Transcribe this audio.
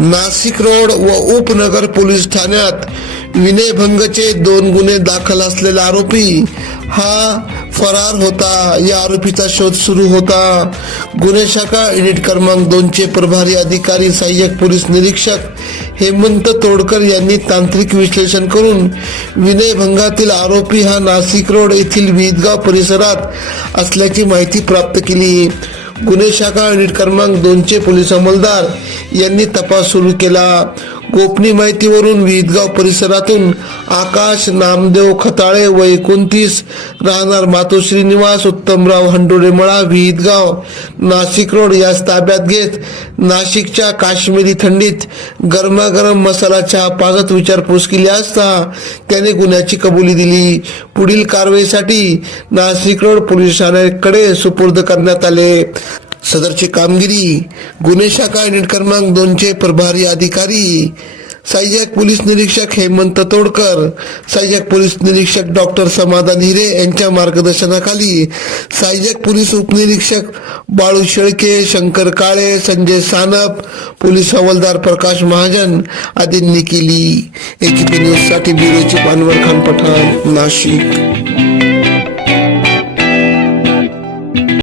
Nashik road व उपनगर police ठाण्यात विनयभंगचे 2 गुन्हे दाखल असलेला आरोपी हा फरार होता। या आरोपीचा शोध सुरू होता। गुन्हे शाखा युनिट क्रमांक 2 चे प्रभारी अधिकारी सहाय्यक पोलीस निरीक्षक हेमंत तोडकर यांनी तांत्रिक विश्लेषण करून विनयभंगातील आरोपी हा नाशिक रोड येथील विहितगाव परिसरात असल्याची माहिती प्राप्त केली। गुन्हे शाखा युनिट क्रमांक 2 चे पोलीस अंमलदार यांनी तपास सुरू केला। गोपनीय माहितीवरून विहितगाव परिसरातून आकाश नामदेव खताळे वय 29 राहणार मातोश्री निवास उत्तमराव हंडोरे मळा विहितगाव नाशिक रोड यास ताब्यात घेत नाशिकच्या काश्मीरी थंडीत गरमागरम मसाला चहा पाजत विचारपूस केली असता त्याने गुन्ह्याची कबुली दिली। पुढील कारवाईसाठी नाशिक रोड पोलीस ठाण्याकडे सुपूर्द करण्यात आले। सदरची कामगिरी गुन्हे शाखा युनिट क्रमांक 2 चे प्रभारी अधिकारी सहाय्यक पोलीस निरीक्षक हेमंत तोडकर, सहाय्यक पोलीस निरीक्षक डॉक्टर समाधान हिरे यांच्या मार्गदर्शनाखाली सहाय्यक पोलीस उपनिरीक्षक बाळू शेळके, शंकर काळे, संजय सानप, पोलीस हवालदार प्रकाश महाजन आदींनी केली। AKP न्यूज साठी ब्युरो चीफ अनवर खान पठाण, नाशिक।